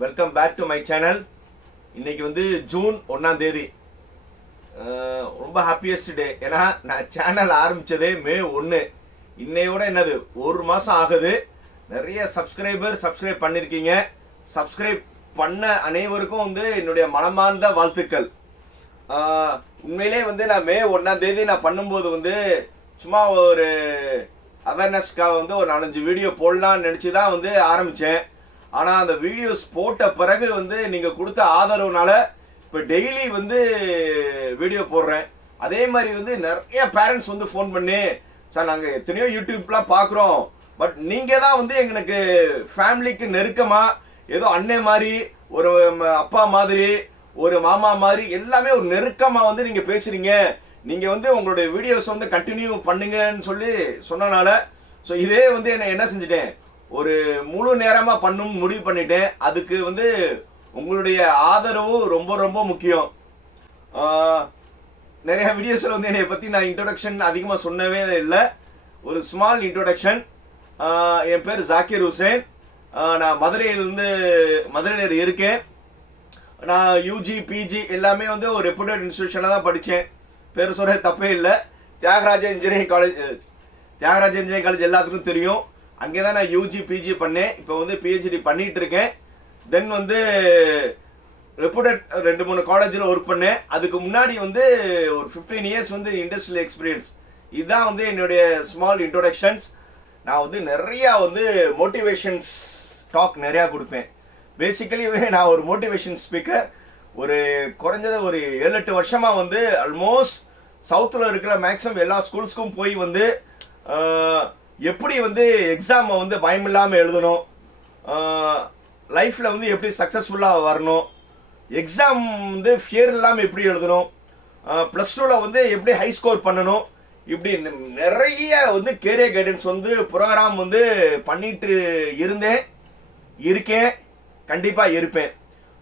Welcome back to my channel இன்னைக்கு வந்து June ஒன்றாம் தேதி. ரொம்ப ஹாப்பியஸ்ட் டே ஏன்னா நான் சேனல் ஆரம்பித்ததே மே ஒன்று இன்னையோட என்னது? ஒரு மாதம் ஆகுது. நிறைய சப்ஸ்கிரைபர் சப்ஸ்கிரைப் பண்ணியிருக்கீங்க சப்ஸ்கிரைப் பண்ண அனைவருக்கும் வந்து என்னுடைய மனமார்ந்த வாழ்த்துக்கள். உண்மையிலே வந்து நான் மே ஒன்றாம் தேதி நான் பண்ணும்போது வந்து சும்மா ஒரு அவேர்னஸ்க்காக வந்து ஒரு நாலஞ்சு வீடியோ போடலாம்னு நினச்சி தான் வந்து ஆரம்பித்தேன் ஆனால் அந்த வீடியோஸ் போட்ட பிறகு வந்து நீங்கள் கொடுத்த ஆதரவுனால இப்போ டெய்லி வந்து வீடியோ போடுறேன். அதே மாதிரி வந்து நிறைய பேரண்ட்ஸ் வந்து ஃபோன் பண்ணி சார் நாங்கள் எத்தனையோ யூடியூப்லாம் பார்க்குறோம் பட் நீங்கள் தான் வந்து எங்களுக்கு ஃபேமிலிக்கு நெருக்கமாக ஏதோ அண்ணன் மாதிரி ஒரு அப்பா மாதிரி ஒரு மாமா மாதிரி எல்லாமே ஒரு நெருக்கமாக வந்து நீங்கள் பேசுகிறீங்க நீங்கள் வந்து உங்களுடைய வீடியோஸ் வந்து கண்டினியூ பண்ணுங்கன்னு சொல்லி சொன்னனால ஸோ இதே வந்து என்ன என்ன செஞ்சுட்டேன்? ஒரு முழு நேரமாக பண்ணும் முடிவு பண்ணிட்டேன். அதுக்கு வந்து உங்களுடைய ஆதரவு ரொம்ப ரொம்ப முக்கியம். நிறைய வீடியோஸில் வந்து என்னை பற்றி நான் இன்ட்ரோடக்ஷன் அதிகமாக சொன்னவே இல்லை. ஒரு ஸ்மால் இன்ட்ரோடக்ஷன் என் பேர் ஜாக்கிர் ஹுசேன். நான் மதுரையிலேருந்து மதுரையில் இருக்கேன். நான் யூஜி பிஜி எல்லாமே வந்து ஒரு ரெப்யூட்டட் இன்ஸ்டியூஷனில் தான் படித்தேன் பேர் சொல்கிற தப்பே இல்லை. Thiagaraja engineering college Thiagaraja engineering college எல்லாத்துக்கும் தெரியும். அங்கே தான் நான் யூஜி பிஜி பண்ணேன். இப்போ வந்து பிஹெச்டி பண்ணிட்டு இருக்கேன் தென் வந்து ரெப்யூட்டட் ரெண்டு மூணு காலேஜில் ஒர்க் பண்ணேன். அதுக்கு முன்னாடி வந்து ஒரு ஃபிஃப்டீன் இயர்ஸ் வந்து இண்டஸ்ட்ரியல் எக்ஸ்பீரியன்ஸ் இதுதான் வந்து என்னுடைய ஸ்மால் இன்ட்ரோடக்ஷன்ஸ் நான் வந்து நிறையா வந்து மோட்டிவேஷன்ஸ் டாக் நிறையா கொடுப்பேன். பேசிக்கலி நான் ஒரு மோட்டிவேஷன் ஸ்பீக்கர் ஒரு குறைஞ்சது ஒரு ஏழு எட்டு வருஷமாக வந்து ஆல்மோஸ்ட் சவுத்தில் இருக்கிற மேக்ஸிமம் எல்லா ஸ்கூல்ஸ்க்கும் போய் வந்து எப்படி வந்து எக்ஸாமை வந்து பயமில்லாமல் எழுதணும்? லைஃப்பில் வந்து எப்படி சக்ஸஸ்ஃபுல்லாக வரணும்? எக்ஸாம் வந்து ஃபியர் இல்லாமல் எப்படி எழுதணும்? ப்ளஸ் டூவில் வந்து எப்படி ஹை ஸ்கோர் பண்ணணும்? இப்படி நிறைய வந்து கேரியர் கைடன்ஸ் வந்து ப்ரோக்ராம் வந்து பண்ணிட்டு இருந்தேன் இருக்கேன் கண்டிப்பாக இருப்பேன்.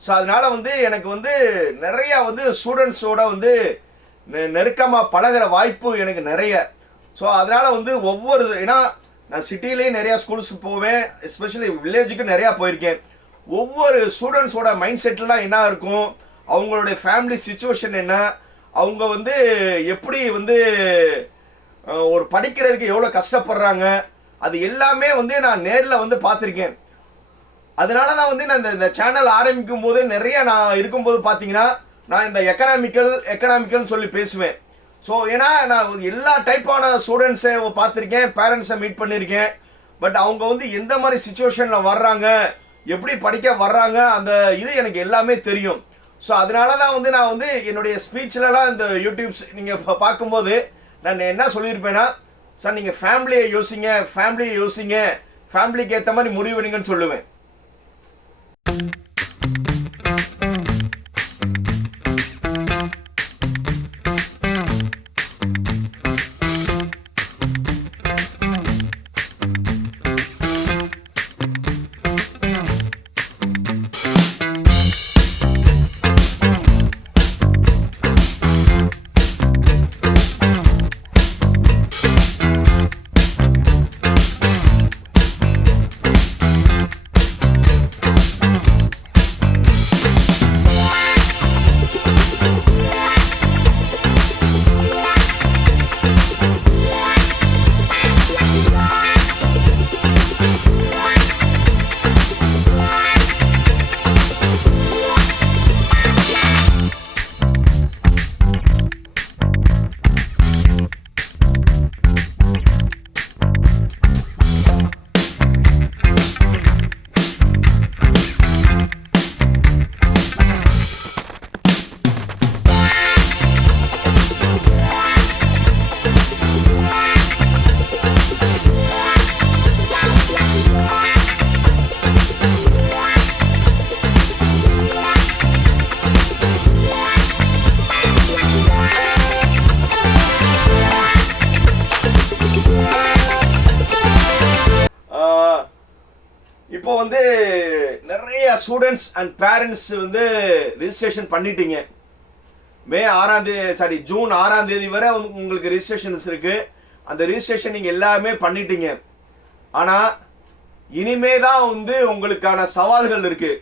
ஸோ அதனால வந்து எனக்கு வந்து நிறையா வந்து ஸ்டூடெண்ட்ஸோட வந்து நெ- பழகிற பழகுற வாய்ப்பு எனக்கு நிறைய. ஸோ அதனால் வந்து ஒவ்வொரு ஏன்னா நான் சிட்டிலேயே நிறையா ஸ்கூல்ஸுக்கு போவேன் எஸ்பெஷலி வில்லேஜுக்கு நிறையா போயிருக்கேன். ஒவ்வொரு ஸ்டூடெண்ட்ஸோட மைண்ட் செட்லாம் என்ன இருக்கும்? அவங்களுடைய ஃபேமிலி சுச்சுவேஷன் என்ன? அவங்க வந்து எப்படி வந்து ஒரு படிக்கிறதுக்கு எவ்வளோ கஷ்டப்படுறாங்க? அது எல்லாமே வந்து நான் நேரில் வந்து பார்த்துருக்கேன். அதனால தான் வந்து நான் இந்த இந்த சேனல் ஆரம்பிக்கும் போது நிறைய நான் இருக்கும்போது பார்த்தீங்கன்னா நான் இந்த எக்கனாமிக்கல் எக்கனாமிக்கல்னு சொல்லி பேசுவேன். ஸோ ஏன்னா நான் எல்லா டைப்பான ஸ்டூடெண்ட்ஸை பார்த்துருக்கேன் பேரண்ட்ஸை மீட் பண்ணியிருக்கேன் பட் அவங்க வந்து எந்த மாதிரி சுச்சுவேஷனில் வர்றாங்க எப்படி படிக்க வர்றாங்க அந்த இது எனக்கு எல்லாமே தெரியும். ஸோ அதனால தான் வந்து நான் வந்து என்னுடைய ஸ்பீச்லலாம் இந்த யூடியூப்ஸ் நீங்கள் பார்க்கும்போது நான் என்ன சொல்லியிருப்பேன்னா சார் நீங்கள் ஃபேமிலியை யோசிங்க ஃபேமிலியை யோசிங்க. ஃபேமிலிக்கு ஏற்ற மாதிரி முடிவெடுங்கன்னு சொல்லுவேன். ஸ்டூடெண்ட்ஸ் அண்ட் பேரண்ட்ஸ் வந்து ரிஜிஸ்ட்ரேஷன் பண்ணிட்டீங்க. மே ஆறாம் தேதி சாரி ஜூன் ஆறாம் தேதி வரை உங்களுக்கு ரிஜிஸ்ட்ரேஷன்ஸ் இருக்கு. அந்த ரிஜிஸ்ட்ரேஷன் நீங்க எல்லாமே பண்ணிட்டீங்க. ஆனா இனிமே தான் வந்து உங்களுக்கான சவால்கள் இருக்கு.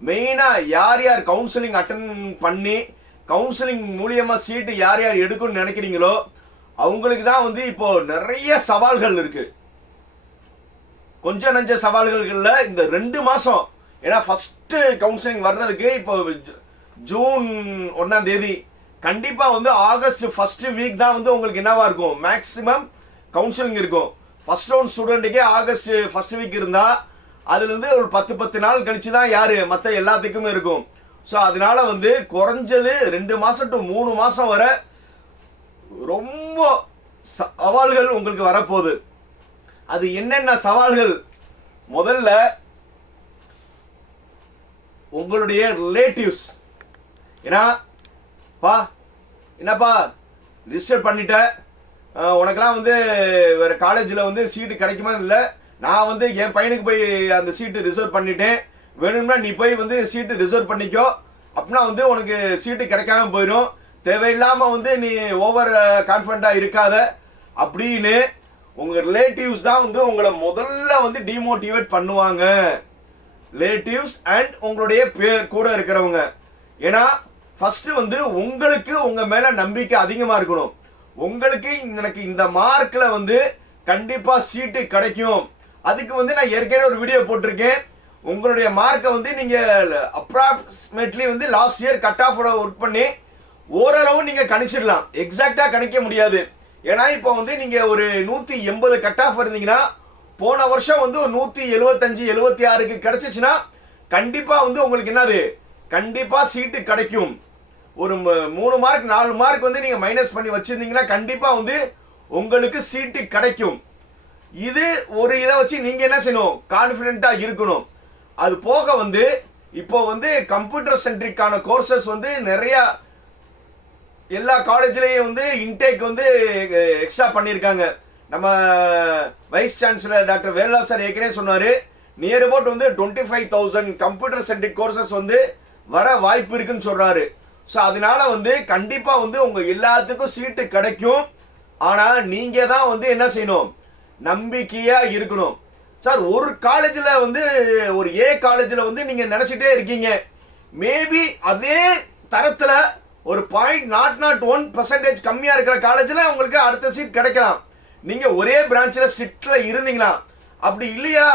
மெயினாக யார் யார் கவுன்சிலிங் அட்டன் பண்ணி கவுன்சிலிங் மூலியமா சீட்டு யார் யார் எடுக்கணும்னு நினைக்கிறீங்களோ அவங்களுக்கு தான் வந்து இப்போ நிறைய சவால்கள் இருக்கு. கொஞ்சம் நஞ்ச சவால்கள்ல இந்த ரெண்டு மாசம் ஏன்னா ஃபர்ஸ்ட் கவுன்சிலிங் வர்றதுக்கு இப்போ ஜூன் ஒன்னாம் தேதி. கண்டிப்பா வந்து ஆகஸ்ட் ஃபர்ஸ்ட் வீக் தான் வந்து உங்களுக்கு என்னவா இருக்கும்? மேக்ஸிமம் கவுன்சிலிங் இருக்கும். ஃபர்ஸ்ட் ரவுண்ட் ஸ்டூடெண்ட்டுக்கே ஆகஸ்ட் ஃபர்ஸ்ட் வீக் இருந்தா அதுலேருந்து ஒரு பத்து பத்து நாள் கழிச்சு தான் யாரு? மற்ற எல்லாத்துக்குமே இருக்கும். ஸோ அதனால வந்து குறைஞ்சது ரெண்டு மாசம் டு மூணு மாசம் வர ரொம்ப சவால்கள் உங்களுக்கு வரப்போகுது. அது என்னென்ன சவால்கள்? முதல்ல உங்களுடைய ரிலேட்டிவ்ஸ் ஏன்னா பா என்னப்பா ரிஜிஸ்டர் பண்ணிட்ட உனக்கெல்லாம் வந்து வேறு காலேஜில் வந்து சீட்டு கிடைக்குமா இல்லை? நான் வந்து என் பையனுக்கு போய் அந்த சீட்டு ரிசர்வ் பண்ணிட்டேன். வேணும்னா நீ போய் வந்து சீட்டு ரிசர்வ் பண்ணிக்கோ. அப்படின்னா வந்து உனக்கு சீட்டு கிடைக்காம போயிடும். தேவையில்லாமல் வந்து நீ ஓவர் கான்ஃபிடண்ட்டாக இருக்காத. அப்படின்னு உங்கள் ரிலேட்டிவ்ஸ் தான் வந்து உங்களை முதல்ல வந்து டிமோட்டிவேட் பண்ணுவாங்க. ரிலேட்டிவ்ஸ் அண்ட் உங்களுடைய பேர் கூட இருக்கிறவங்க. ஏன்னா ஃபஸ்ட்டு வந்து உங்களுக்கு உங்கள் மேலே நம்பிக்கை அதிகமாக இருக்கணும். உங்களுக்கு எனக்கு இந்த மார்க்கில் வந்து கண்டிப்பாக சீட்டு கிடைக்கும். அதுக்கு வந்து நான் ஏற்கனவே ஒரு வீடியோ போட்டிருக்கேன். உங்களுடைய மார்க்கை வந்து நீங்கள் அப்ராக்சிமேட்லி வந்து last year cut off work பண்ணி ஓரளவு நீங்கள் கணிச்சிடலாம். எக்ஸாக்டாக கணிக்க முடியாது. ஏன்னா இப்போ வந்து நீங்கள் ஒரு நூற்றி எண்பது கட் ஆஃப் இருந்தீங்கன்னா போன வருஷம் வந்து ஒரு நூத்தி எழுபத்தஞ்சு எழுபத்தி ஆறுக்கு கிடைச்சிச்சுன்னா கண்டிப்பா வந்து உங்களுக்கு என்னது? கண்டிப்பா சீட்டு கிடைக்கும். ஒரு ம- மூணு மார்க் நாலு மார்க் வந்து நீங்க மைனஸ் பண்ணி வச்சிருந்தீங்கன்னா கண்டிப்பா வந்து உங்களுக்கு சீட்டு கிடைக்கும். இது ஒரு இதை வச்சு நீங்க என்ன செய்யணும்? கான்பிடென்ட்டா இருக்கணும். அது போக வந்து இப்போ வந்து கம்ப்யூட்டர் சென்ட்ரிக்கான கோர்சஸ் வந்து நிறைய எல்லா காலேஜ்லயும் வந்து இன்டேக் வந்து எக்ஸ்ட்ரா பண்ணியிருக்காங்க. நம்ம vice chancellor doctor Vela sir ஏற்கனவே சொன்னாரு நியர் அபவுட் வந்து twenty five thousand computer centric courses வந்து வர வாய்ப்பு இருக்குன்னு சொல்கிறாரு ஸோ அதனால வந்து கண்டிப்பாக வந்து உங்கள் எல்லாத்துக்கும் சீட்டு கிடைக்கும். ஆனால் நீங்கள் தான் வந்து என்ன செய்யணும்? நம்பிக்கையாக இருக்கணும். சார் ஒரு காலேஜில் வந்து ஒரு ஏ காலேஜில் வந்து நீங்கள் நினச்சிட்டே இருக்கீங்க. மேபி அதே தரத்தில் ஒரு point naught naught one percentage கம்மியாக இருக்கிற காலேஜில் உங்களுக்கு அடுத்த சீட் கிடைக்கலாம். நீங்க ஒரே பிரான்ச்ல ஸ்ட்ரிக்ட்ல இருந்தீங்கன்னா அப்படி இல்லையா?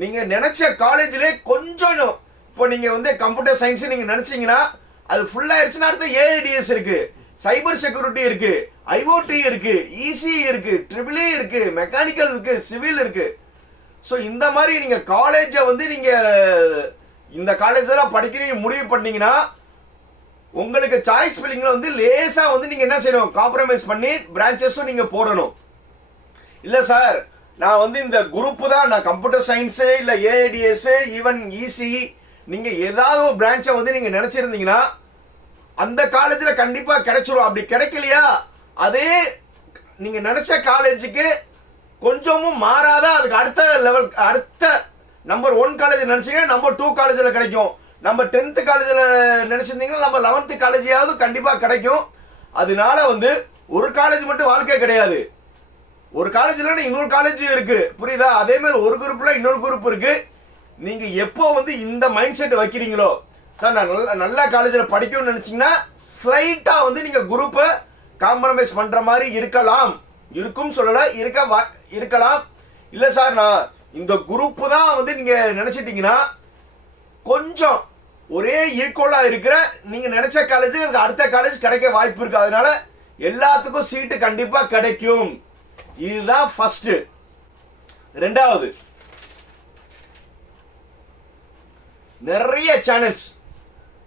நீங்க நினைச்ச காலேஜ்லயே கொஞ்சம் இப்போ நீங்க வந்து கம்ப்யூட்டர் சயின்ஸ் நீங்க நினைச்சீங்கன்னா அது ஃபுல்லாயிருச்சுன்னா அடுத்த ஏஐடிஎஸ் இருக்கு சைபர் செக்யூரிட்டி இருக்கு ஐஓடி இருக்கு இசி இருக்கு ட்ரிபிள் இருக்கு மெக்கானிக்கல் இருக்கு சிவில் இருக்கு. ஸோ இந்த மாதிரி நீங்க காலேஜை வந்து நீங்க இந்த காலேஜெல்லாம் படிக்கிறீங்க முடிவு பண்ணீங்கன்னா உங்களுக்கு சாய்ஸ் ஃபில்லிங்கில் வந்து லேசாக வந்து நீங்கள் என்ன செய்யணும்? காம்ப்ரமைஸ் பண்ணி பிரான்ச்சஸும் நீங்கள் போடணும். இல்ல சார் நான் வந்து இந்த குரூப் தான் நான் கம்ப்யூட்டர் சயின்ஸ் இல்ல ஏஐடிஎஸ் ஈவன் இசி நீங்க ஏதாவது ஒரு பிரான்ச்சை வந்து நீங்க நினைச்சிருந்தீங்கன்னா அந்த காலேஜ்ல கண்டிப்பா கிடைச்சிரும். அப்படி கிடைக்கலையா? அதே நீங்க நினைச்ச காலேஜுக்கு கொஞ்சமும் மாறாத? அதுக்கு அடுத்த லெவல் அடுத்த நம்பர் ஒன் காலேஜ் நினைச்சீங்கன்னா நம்பர் டூ காலேஜ்ல கிடைக்கும். நம்ம டென்த் காலேஜ்ல நினைச்சிருந்தீங்கன்னா நம்ம லெவன்த் காலேஜையாவது கண்டிப்பா கிடைக்கும். அதனால வந்து ஒரு காலேஜ் மட்டும் வாழ்க்கை கிடையாது. ஒரு காலேஜ்ல இன்னொரு காலேஜ் இருக்கு. புரியுதா? அதே மாதிரி ஒரு குரூப்ல இன்னொரு குரூப் இருக்கு. நீங்க எப்போ வந்து இந்த மைண்ட் செட் வைக்கிறீங்களோ சார் நான் நல்ல நல்ல காலேஜில் படிக்கணும்னு நினச்சிங்கன்னா ஸ்லைட்டாக வந்து நீங்கள் குரூப்பை காம்ப்ரமைஸ் பண்ணுற மாதிரி இருக்கலாம். இருக்கும் சொல்லலை இருக்க வா- இருக்கலாம். இல்லை சார் நான் இந்த குரூப்பு தான் வந்து நீங்கள் நினச்சிட்டிங்கன்னா கொஞ்சம் ஒரே ஈக்குவலாக இருக்கிற நீங்கள் நினச்ச காலேஜுக்கு அடுத்த காலேஜ் கிடைக்க வாய்ப்பு இருக்கு. அதனால எல்லாத்துக்கும் சீட்டு கண்டிப்பாக கிடைக்கும். இதுதான் ஃபர்ஸ்ட் ரெண்டாவது நிறைய சேனல்ஸ்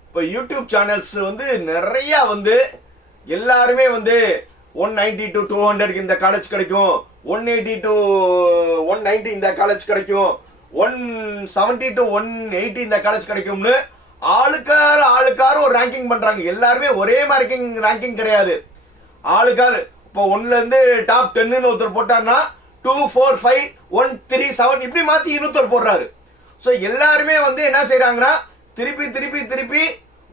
இப்போ யூடியூப் சேனல்ஸ் வந்து நிறைய வந்து எல்லாருமே வந்து ஒன் நைன்டி டு டூ ஹண்ட்ரட்க்கு இந்த காலேஜ் கிடைக்கும். One eighty to one ninety இந்த காலேஜ் கிடைக்கும். One seventy to one eighty இந்த காலேஜ் கிடைக்கும்னு ஆளுக்கார் ஆளுக்கார் ஒரு ரேங்கிங் பண்ணுறாங்க எல்லாருமே ஒரே மார்க்கிங் ரேங்கிங் கிடையாது. ஆளுக்கார் இப்போ ஒன்லேருந்து டாப் டென்னு ஒருத்தர் போட்டார்னா two four five one three seven இப்படி மாற்றி இன்னொருத்தர் போடுறாரு. ஸோ எல்லாருமே வந்து என்ன செய்கிறாங்கன்னா திருப்பி திருப்பி திருப்பி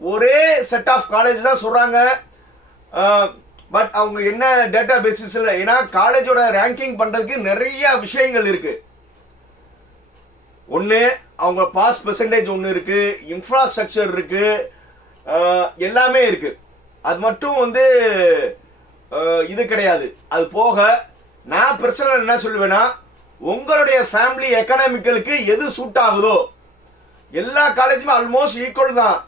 ஒரே செட் ஆஃப் காலேஜ் தான் சொல்கிறாங்க பட் அவங்க என்ன டேட்டா பேசிஸில் ஏன்னா காலேஜோட ரேங்கிங் பண்ணுறதுக்கு நிறைய விஷயங்கள் இருக்குது ஒன்று அவங்க பாஸ் பெர்சன்டேஜ் ஒன்று இருக்குது இன்ஃப்ராஸ்ட்ரக்சர் இருக்குது எல்லாமே இருக்குது அது மட்டும் வந்து இது கிடையாது. அது போக நான் பர்சனல் என்ன சொல்லுவேன்னா உங்களுடைய ஃபேமிலி எக்கனாமிக்கலுக்கு எது சூட் ஆகுதோ எல்லா காலேஜுமே ஆல்மோஸ்ட் ஈக்குவல் தான்.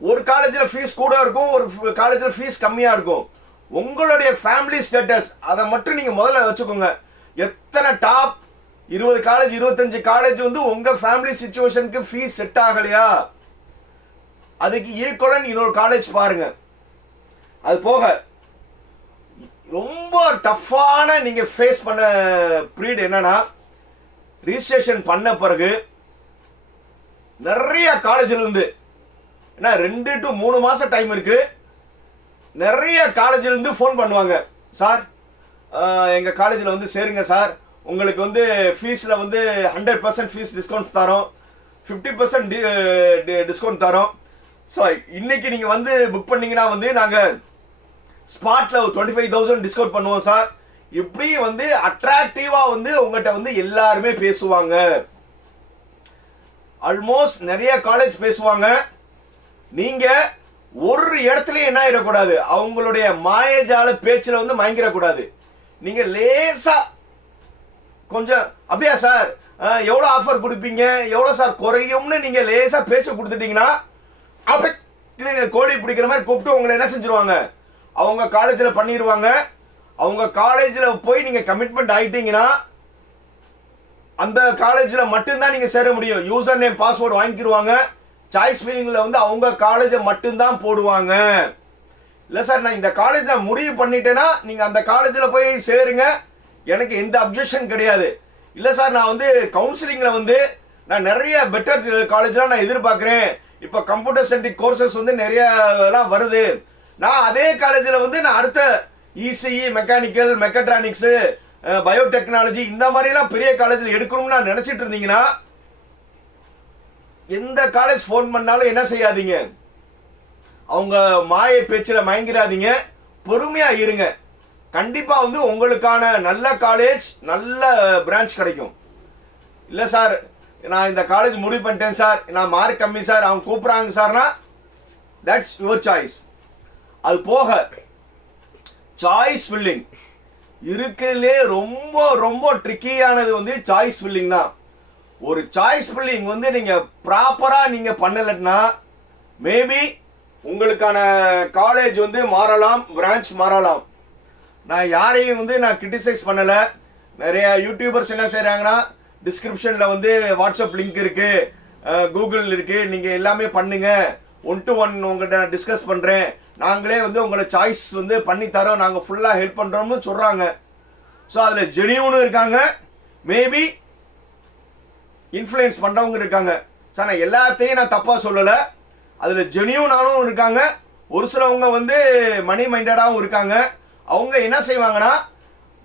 ஒரு காலேஜில் ஃபீஸ் கூட இருக்கும் ஒரு காலேஜில் ஃபீஸ் கம்மியாக இருக்கும். உங்களுடைய ஃபேமிலி ஸ்டேட்டஸ் அதை மட்டும் நீங்கள் முதல்ல வச்சுக்கோங்க. எத்தனை டாப் இருபது காலேஜ் இருபத்தஞ்சு காலேஜ் வந்து உங்கள் ஃபேமிலி சுச்சுவேஷனுக்கு ஃபீஸ் செட் ஆகலையா? அதுக்கு ஈக்குவலன் இன்னொரு காலேஜ் பாருங்கள் அது போக ரொம்ப டஃப்பான நீங்கள் ஃபேஸ் பண்ண ப்ரீடு என்னன்னா ரிஜிஸ்ட்ரேஷன் பண்ண பிறகு நிறைய காலேஜில் இருந்து ஏன்னா ரெண்டு டு மூணு மாதம் டைம் இருக்கு நிறைய காலேஜில் இருந்து ஃபோன் பண்ணுவாங்க. சார் எங்கள் காலேஜில் வந்து சேருங்க சார். உங்களுக்கு வந்து ஃபீஸில் வந்து ஹண்ட்ரட் பர்சன்ட் ஃபீஸ் டிஸ்கவுண்ட் தரோம். ஃபிஃப்டி பர்சன்ட் டிஸ்கவுண்ட் தரோம். ஸோ இன்னைக்கு நீங்கள் வந்து புக் பண்ணிங்கன்னா வந்து நாங்கள் ஸ்பாட்ல ஒரு டுவெண்ட்டி ஃபைவ் தௌசண்ட் டிஸ்கவுண்ட் பண்ணுவோம் சார் இப்படி வந்து அட்ராக்டிவா வந்து உங்கள்கிட்ட வந்து எல்லாருமே பேசுவாங்க. ஆல்மோஸ்ட் நிறைய காலேஜ் பேசுவாங்க. நீங்க ஒரு இடத்துலயும் என்ன ஆயிடக்கூடாது? அவங்களுடைய மாயஜால பேச்சில் வந்து மயங்கிடக்கூடாது. நீங்க லேசா கொஞ்சம் அப்படியா சார் எவ்வளோ ஆஃபர் கொடுப்பீங்க? எவ்வளோ சார் குறையும்னு நீங்க லேசா பேச கொடுத்துட்டீங்கன்னா அப்படி நீங்க கோழி பிடிக்கிற மாதிரி கூப்பிட்டு உங்களை என்ன செஞ்சிருவாங்க? அவங்க காலேஜில் பண்ணிடுவாங்க அவங்க காலேஜில் போய் நீங்கள் கமிட்மெண்ட் ஆகிட்டீங்கன்னா அந்த காலேஜில் மட்டும்தான் நீங்கள் சேர முடியும். யூசர் நேம் பாஸ்வேர்டு வாங்கிக்கிடுவாங்க சாய்ஸ் ஃபீலிங்கில் வந்து அவங்க காலேஜை மட்டும்தான் போடுவாங்க. இல்லை சார் நான் இந்த காலேஜ் நான் முடிவு பண்ணிட்டேன்னா நீங்கள் அந்த காலேஜில் போய் சேருங்க. எனக்கு எந்த அப்ஜெக்ஷன் கிடையாது. இல்லை சார் நான் வந்து கவுன்சிலிங்கில் வந்து நான் நிறைய பெட்டர் காலேஜ்லாம் நான் எதிர்பார்க்குறேன். இப்போ கம்ப்யூட்டர் சென்ட்ரிக் கோர்சஸ் வந்து நிறைய எல்லாம் வருது. நான் அதே காலேஜில் வந்து நான் அடுத்த இசிஇ மெக்கானிக்கல் மெக்கட்ரானிக்ஸு பயோடெக்னாலஜி இந்த மாதிரிலாம் பெரிய காலேஜில் எடுக்கணும்னு நான் நினச்சிட்டு இருந்தீங்கன்னா எந்த காலேஜ் ஃபோன் பண்ணாலும் என்ன செய்யாதீங்க. அவங்க மாய பேச்சில் மயங்கிறாதீங்க. பொறுமையாக இருங்க. கண்டிப்பாக வந்து உங்களுக்கான நல்ல காலேஜ் நல்ல பிரான்ச் கிடைக்கும். இல்லை சார் நான் இந்த காலேஜ் முடிவு பண்ணிட்டேன் சார். நான் மார்க் கம்மி சார். அவங்க கூப்பிட்றாங்க சார்னா தட்ஸ் யுவர் சாய்ஸ் அது போக சாய்ஸ் ஃபில்லிங் இருக்கிறதுலே ரொம்ப ரொம்ப ட்ரிக்கியானது வந்து சாய்ஸ் ஃபில்லிங் தான். ஒரு சாய்ஸ் ஃபில்லிங் வந்து நீங்கள் ப்ராப்பராக நீங்கள் பண்ணலைன்னா மேபி உங்களுக்கான காலேஜ் வந்து மாறலாம் பிரான்ச் மாறலாம். நான் யாரையும் வந்து நான் கிரிட்டிசைஸ் பண்ணலை. நிறைய யூடியூபர்ஸ் என்ன செய்கிறாங்கன்னா டிஸ்கிரிப்ஷனில் வந்து வாட்ஸ்அப் லிங்க் இருக்குது கூகுள் இருக்குது நீங்கள் எல்லாமே பண்ணுங்கள் ஒன் டு ஒன் உங்கள்கிட்ட நான் டிஸ்கஸ் பண்ணுறேன் நாங்களே வந்து உங்களை சாய்ஸ் வந்து பண்ணி தரோம். நாங்கள் ஃபுல்லாக ஹெல்ப் பண்ணுறோம்னு சொல்கிறாங்க ஸோ அதில் ஜெனியூனும் இருக்காங்க. மேபி இன்ஃப்ளூயன்ஸ் பண்ணுறவங்க இருக்காங்க. சார் நான் எல்லாத்தையும் நான் தப்பாக சொல்லலை. அதில் ஜெனியூனாலும் இருக்காங்க. ஒரு சிலவங்க வந்து மணி மைண்டடாகவும் இருக்காங்க. அவங்க என்ன செய்வாங்கன்னா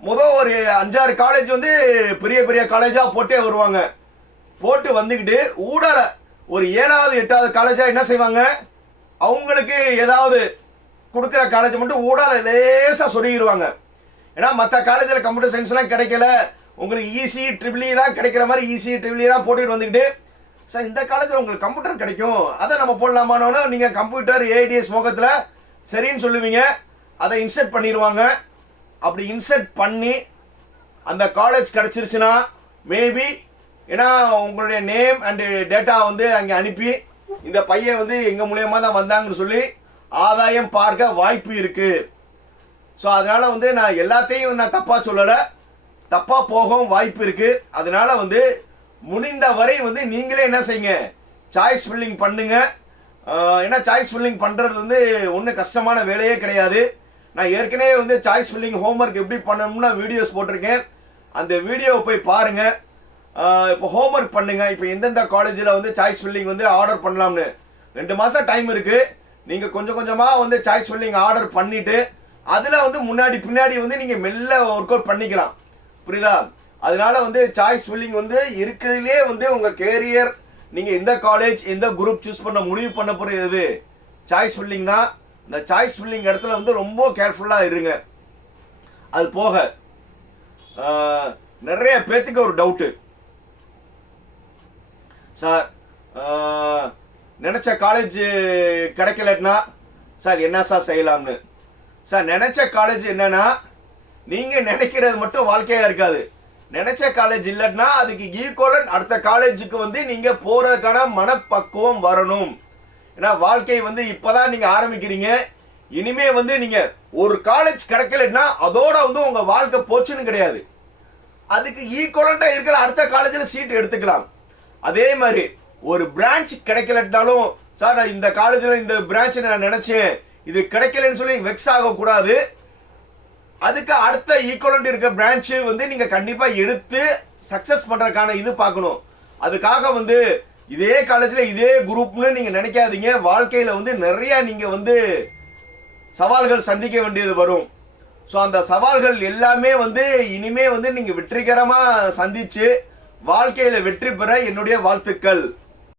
முதல் ஒரு அஞ்சாறு காலேஜ் வந்து பெரிய பெரிய காலேஜாக போட்டே வருவாங்க. போட்டு வந்துக்கிட்டு ஊடலை. ஒரு ஏழாவது எட்டாவது காலேஜாக என்ன செய்வாங்க? அவங்களுக்கு ஏதாவது கொடுக்குற காலேஜ் மட்டும் ஊடால லேசாக சொல்லிடுவாங்க ஏன்னா மற்ற காலேஜில் கம்ப்யூட்டர் சயின்ஸ்லாம் கிடைக்கல. உங்களுக்கு ஈஸி ஈஸி தான் கிடைக்கிற மாதிரி E ஈஸி தான் e போட்டுட்டு வந்துக்கிட்டு சார் இந்த காலேஜில் உங்களுக்கு கம்ப்யூட்டர் கிடைக்கும். அதை நம்ம போடலாமானோன்னு நீங்கள் கம்ப்யூட்டர் ஏடிஎஸ் முகத்தில் சரின்னு சொல்லுவீங்க. அதை இன்செர்ட் பண்ணிடுவாங்க அப்படி இன்செர்ட் பண்ணி அந்த காலேஜ் கிடச்சிருச்சுன்னா மேபி ஏன்னா உங்களுடைய நேம் அண்டு டேட்டா வந்து அங்கே அனுப்பி இந்த பையன் வந்து எங்கள் மூலியமாக தான் வந்தாங்கன்னு சொல்லி ஆதாயம் பார்க்க வாய்ப்பு இருக்குது ஸோ அதனால் வந்து நான் எல்லாத்தையும் நான் தப்பாக சொல்லலை. தப்பாக போகவும் வாய்ப்பு இருக்குது அதனால் வந்து முடிந்த வரை வந்து நீங்களே என்ன செய்யுங்க? சாய்ஸ் ஃபில்லிங் பண்ணுங்க. ஏன்னா சாய்ஸ் ஃபில்லிங் பண்ணுறது வந்து ஒன்றும் கஷ்டமான வேலையே கிடையாது. நான் ஏற்கனவே வந்து சாய்ஸ் ஃபில்லிங் ஹோம்ஒர்க் எப்படி பண்ணணும்னா வீடியோஸ் போட்டிருக்கேன். அந்த வீடியோவை போய் பாருங்கள் இப்போ இப்போ ஹோம்ஒர்க் பண்ணுங்க. இப்போ எந்தெந்த காலேஜில் வந்து சாய்ஸ் ஃபில்லிங் வந்து ஆர்டர் பண்ணலாம்னு. ரெண்டு மாதம் டைம் இருக்குது நீங்கள் கொஞ்சம் கொஞ்சமாக வந்து சாய்ஸ் ஃபில்லிங் ஆர்டர் பண்ணிவிட்டு அதில் வந்து முன்னாடி பின்னாடி வந்து நீங்கள் மெல்ல ஒர்க் அவுட் பண்ணிக்கலாம். புரியுதா? அதனால வந்து சாய்ஸ் ஃபில்லிங் வந்து இருக்கிறதுலே வந்து உங்கள் கேரியர் நீங்கள் எந்த காலேஜ் எந்த குரூப் சூஸ் பண்ண முடிவு பண்ண போகிறது சாய்ஸ் ஃபில்லிங் தான். இந்த சாய்ஸ் ஃபில்லிங் இடத்துல வந்து ரொம்ப கேர்ஃபுல்லாக இருங்க. அது போக நிறைய பேர்த்துக்கு ஒரு டவுட்டு சார் நினச்ச காலேஜ் கிடைக்கலன்னா சார் என்ன சார் செய்யலாம்னு? சார் நினச்ச காலேஜ் என்னன்னா நீங்கள் நினைக்கிறது மட்டும் வாழ்க்கையாக இருக்காது. நினைச்ச காலேஜ் இல்லைன்னா அதுக்கு ஈக்குவலன் அடுத்த காலேஜுக்கு வந்து நீங்கள் போகிறதுக்கான மனப்பக்குவம் வரணும். ஏன்னா வாழ்க்கை வந்து இப்பதான் நீங்கள் ஆரம்பிக்கிறீங்க. இனிமே வந்து நீங்கள் ஒரு காலேஜ் கிடைக்கலன்னா அதோட வந்து உங்கள் வாழ்க்கை போச்சுன்னு கிடையாது. அதுக்கு ஈக்குவலண்டா இருக்கிற அடுத்த காலேஜில் சீட் எடுத்துக்கலாம். அதே மாதிரி ஒரு பிரான்ச் கிடைக்கலட்டாலும் சார் இந்த காலேஜில் இந்த பிரான்ச் நான் நினச்சேன். இது கிடைக்கலன்னு சொல்லி வெக்ஸ் ஆகக்கூடாது. அதுக்கு அடுத்த ஈக்குவலண்ட் இருக்க பிரான்ச்சு வந்து நீங்கள் கண்டிப்பாக எடுத்து சக்சஸ் பண்ணுறதுக்கான இது பார்க்கணும். அதுக்காக வந்து இதே காலேஜில் இதே குரூப்னு நீங்கள் நினைக்காதீங்க. வாழ்க்கையில் வந்து நிறையா நீங்கள் வந்து சவால்கள் சந்திக்க வேண்டியது வரும். ஸோ அந்த சவால்கள் எல்லாமே வந்து இனிமே வந்து நீங்கள் வெற்றிகரமாக சந்திச்சு வாழ்க்கையில வெற்றி பெற என்னுடைய வாழ்த்துக்கள்.